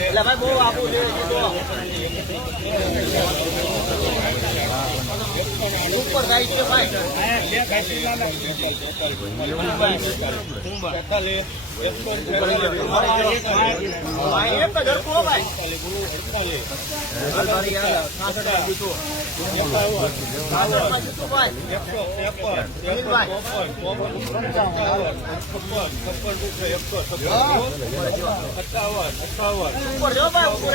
એટલે ભાઈ બહુ આપવું જોઈએ ઉપર સાઈડ છે ભાઈ એક જ હરખું હો ભાઈ ઉપર જો ભાઈ ઉપર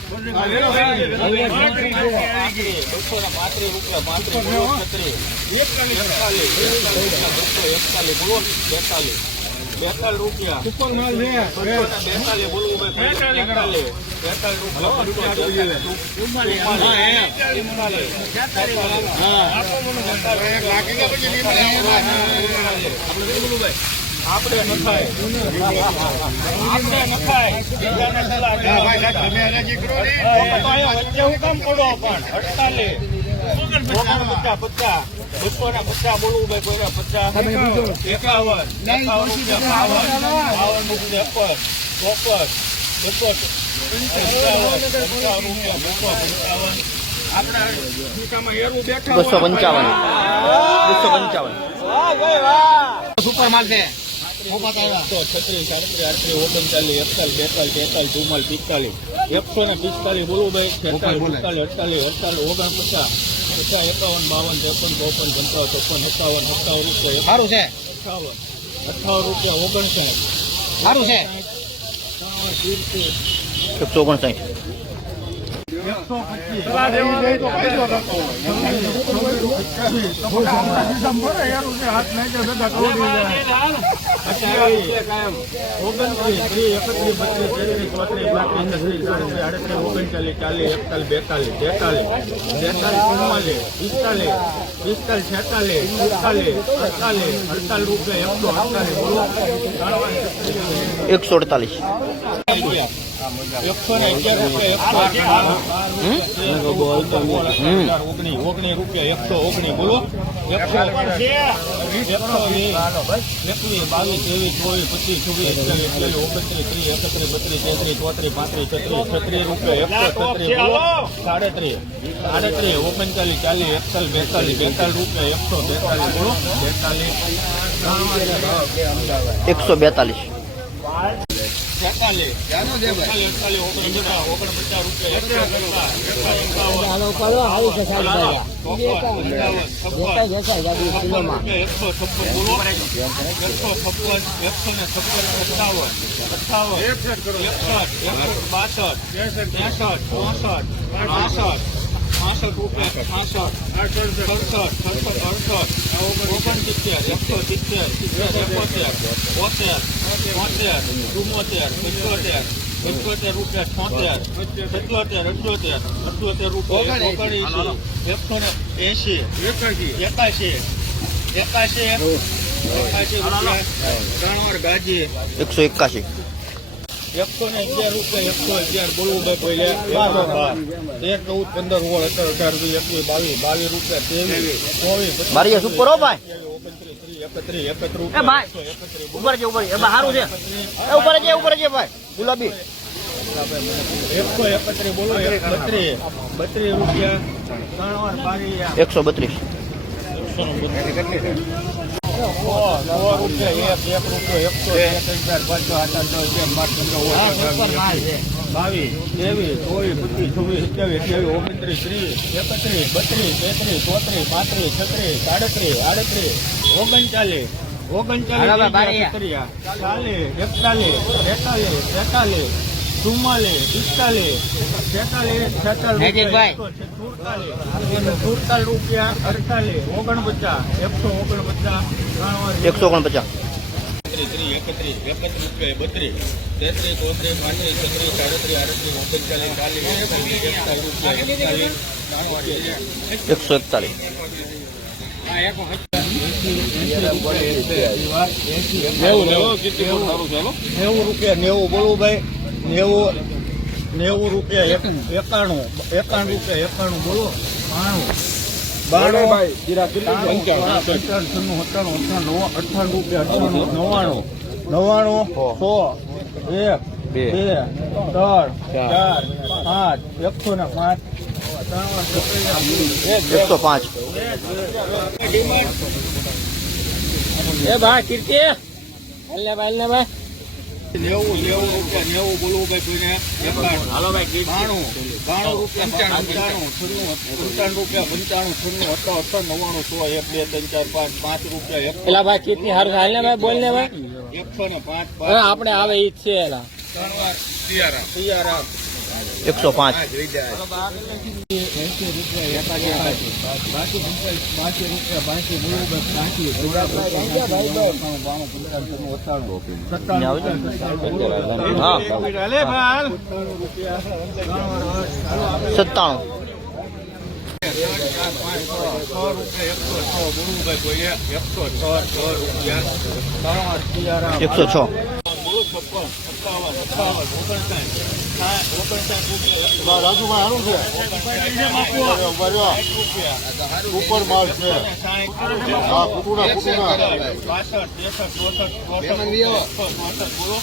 બેતાલીસ રૂપિયા બેતાલીસ બોલવું બેતાલીસ બેતાલીસ આપણે નખાય. આપણે નખાય. બીજાને સલાહ વચ્ચે હું કામ પડો પણ પચાસ બસો બોલવું ભાઈ કોઈને પચાસ. એકાવન. એકાવન રૂપિયા બાવન. બાવન રૂપિયા પર ચોપન ચોપન પંચાવન પંચાવન રૂપિયા બસો પંચાવન. આપણા ખિસ્સામાં એરું બેઠા બસો પંચાવન. બસો પંચાવન. સુપર માલ છે. એકસો છત્રીસ સાડત્રીસ આડત્રીસ ઓગણચાલીસ એકતાલીસ બેતાલીસ તેતાલીસ ચુમ્માલીસ પિસ્તાલીસ. એકસો ને પિસ્તાલીસ બોલવું ભાઈ છેતાલીસ પિસ્તાલીસ અડતાલીસ અડતાલીસ ઓગણપચાસ. પચાસ એકાવન બાવન ત્રેપન ચોપન પંચાવન છપ્પન એકાવન અઠાવન રૂપિયા સારું છે. અઠાવન અઠાવન રૂપિયા ઓગણસાઠ. સારું છે. એકસો ઓગણસાઠ. પિસ્તાલીસ છેતાલીસ પિસ્તાલીસ અડતાલીસ અડતાલીસ રૂપિયા એકસો અડતાલીસ બોલો એકસો અડતાલીસ એકસો ને અગિયાર રૂપિયા એકસો ઓગણી ઓગણી રૂપિયા એકસો ઓગણી બોલો એકસો એકસો વીસ એકવીસ બાવીસ ત્રેવીસ ચોવીસ પચીસ છવ્વીસ એકતાલીસ એકતાલીસ ઓગણત્રીસ ત્રીસ એકત્રીસ બત્રીસ તેત્રીસ ચોત્રીસ પાંત્રીસ છત્રીસ છત્રીસ રૂપિયા એકસો છત્રીસ બોલો સાડત્રીસ સાડત્રીસ ઓગણચાલીસ ચાલીસ એકતાલીસ બેતાલીસ બેતાલીસ રૂપિયા એકસો બેતાલીસ બોલો બેતાલીસ એકસો બેતાલીસ એકસઠ બાસઠ ત્રેસઠ ચોસઠ પાસઠ પાસઠ રૂપિયા છાસઠ સડસઠ સડસઠ અડસઠ ઓગણસિત્તેર એકસો સિત્તેર સિત્તેર એકોતેર બોતેર બોતેર ચુમ્મોતેર પંચોતેર પંચોતેર રૂપિયા છોતેર સત્યોતેર અઠ્યોતેર અઠ્યોતેર રૂપિયા એકસો ને એસી એકાશી એકાશી એકાશી એકાશી રૂપિયા ત્રણ ગાજી એકસો એકાશી એકસો ને અગિયાર રૂપિયા એકસો અગિયાર બોલવું ભાઈ કોઈ એકસો બાર. તેર ચૌદ પંદર સોળ અઢાર અઢાર વીસ એકવીસ બાવીસ બાવીસ રૂપિયા ત્રેવીસ ચોવીસ સુપર હો ભાઈ? રૂપિયા એકત્રીસ ઉપર છે ઉપર સારું છે. ઉપર છે ઉપર છે ભાઈ. ગુલાબી. એકસો એકત્રીસ બોલો એક બત્રીસ. રૂપિયા. એકસો બાવીસ પાંત્રીસ છત્રીસ સાડત્રીસ આડત્રીસ ઓગણચાલીસ ઓગણચાલીસ ચાલીસ એકતાલીસ તેતાલીસ તેતાલીસ ચુમ્માલીસ પિસ્તાલીસ તેતાલીસ છેતાલીસ. સુડતાલીસ રૂપિયા અડતાલીસ ઓગણપચાસ એકસો ઓગણપચાસ એકસો ઓગણપચાસ ત્રીસ એકત્રીસ એકત્રીસ રૂપિયા બત્રીસ તેત્રીસ ચોત્રીસ પાંત્રીસ છત્રીસ સાડત્રીસ આડત્રીસ ઓગણચાલીસ ચાલીસ એકતાલીસ રૂપિયા એકતાલીસ એકસો એકતાલીસ નેવું રૂપિયા નેવું બોલું ભાઈ નેવું નેવું રૂપિયા એક એકાણું. એકાણું. રૂપિયા એકાણું બોલો. બાણું. બાણું સત્તાણું અઠાણું નવ અઠાણું રૂપિયા અઠાણું નવ્વાણું. નવ્વાણું સો એક બે. ત્રણ ચાર. પાંચ એકસો ને પાંચ. એકસો પાંચ. એ ભાઈ કીર્તિ ભાઈ ભાઈ. નેવું નેવું રૂપિયા નેવું બોલવું ભાઈ કોઈને. હાલો ભાઈ બાણું બાણું રૂપિયા પંચાણું છન્નું પંચાણું રૂપિયા પંચાણું છન્નું અઠા અઠા નવ્વાણું સો એક બે ત્રણ ચાર પાંચ પાંચ રૂપિયા એક. એલા ભાઈ કીર્તિ હારું ભાઈ બોલને ભાઈ. એકસો ને પાંચ આપણે આવે ઈ જ છે એલા. ત્રણ વાર તિયારા તિયારા એકસો પાંચ. સત્તાણું. રૂપિયા છ. એકાસી સત્તાણું એકસો છ ઉપર માલ છે હા કુટુના કુટુના પાસઠ ત્રેસઠ ચોસઠ ચોસઠ બોલો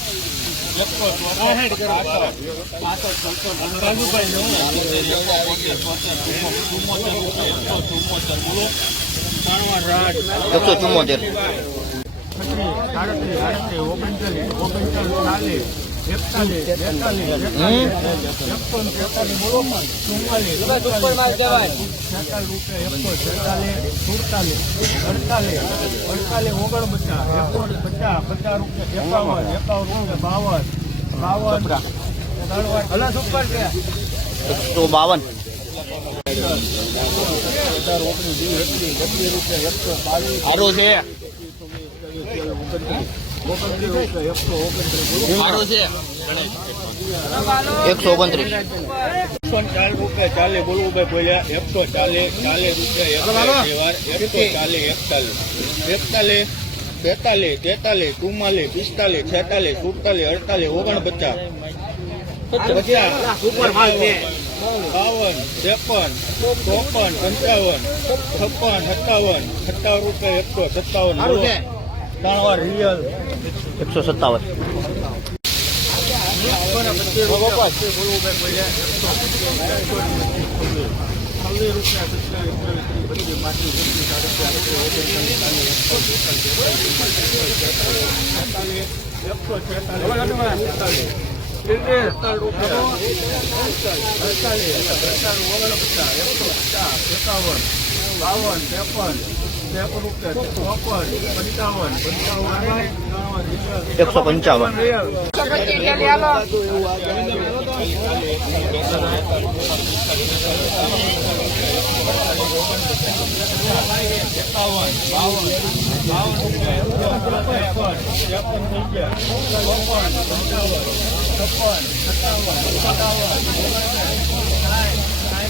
એકસો ચુમ્મોતેર આડત્રીસ ઓગણચાલીસ ઓગણચાલીસ ચાલીસ એકતાલીસ બેતાલીસ એકસો તેતાલીસ ચુમ્માલીસ છેતાલીસ સુડતાલીસ અડતાલીસ અડતાલીસ ઓગણપચાસ એકોણ પચાસ પચાસ રૂપિયા એકાવન એકાવન રૂપિયા બાવન બાવન ત્રણ હલા છે એકસો બાવન હજાર ઓગણીસ વીસ એકવીસ બત્રીસ રૂપિયા એકસો બાવીસ સારું છે ઓગણત્રીસ રૂપિયા એકસો ઓગણત્રીસ ચાલે બોલવું ભાઈ બોલ્યા એકસો ચાલીસ ચાલીસ રૂપિયા એકસો ચાલીસ એકતાલીસ એકતાલીસ બેતાલીસ તેતાલીસ ચુમ્માલીસ પિસ્તાલીસ છેતાલીસ સુડતાલીસ અડતાલીસ ઓગણપચાસ પચાસ બાવન ત્રેપન ચોપન પંચાવન છપ્પન સત્તાવન સત્તાવન રૂપિયા એકસો સત્તાવન એકસો સત્તાવન. બાવન ત્રેપન એકસો પંચાવન. એકસો સત્તાવન હાલો આની ઉપર ડિમાન્ડ એસી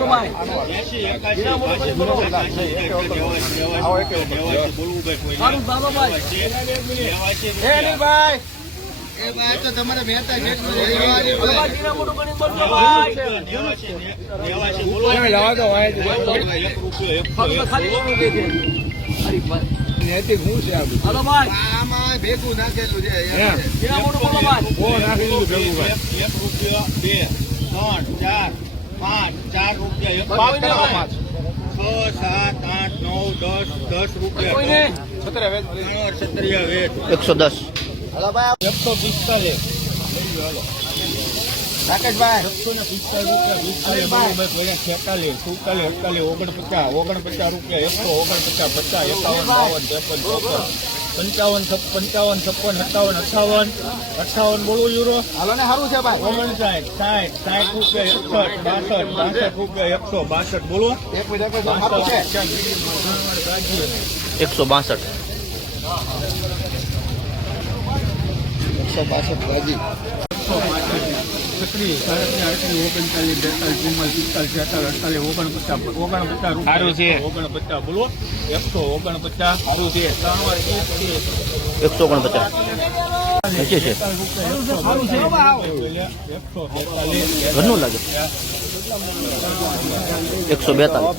ભાઈ. કોઈ નેવાસી નેવાસી, ને- નેવાસી, બોલો. છે આ બધું? ભાઈ. આમાં ભેગું નાખેલું છે જીરા મોટું બોલો ભાઈ. એક એક રૂપિયો બે ત્રણ ચાર પાંચ ચાર રૂપિયા એક કોઈને પાંચ છ સાત આઠ નવ દસ દસ રૂપિયા. વેદ. ત્રણ છત્રીયા વેચ એકસો દસ. એકસો પિસ્તાલીસ. પંચાવન પંચાવન છપ્પન સત્તાવન અઠાવન અઠાવન બોલું યુરો હાલો ને સારું છે ભાઈ. ઓગણસાઠ સાઠ સાઠ રૂપિયા એકસઠ બાસઠ બાસઠ રૂપિયા એકસો બાસઠ બોલો એકસો છે. એકસો બાસઠ એકસો બાસઠ રાજી છત્રીસ સાડત્રીસ આડત્રીસ ઓગણચાલીસ બેતાલીસ ચુમ્માલીસ પિસ્તાલીસ છેતાલીસ અડતાલીસ ઓગણપચાસ. ઓગણપચાસ સારું છે. ઓગણપચાસ બોલો એકસો ઓગણપચાસ. સારું છે. એકસો ઓગણપચાસ નીચે છે ઘરનું લાગે. એકસો બેતાલીસ.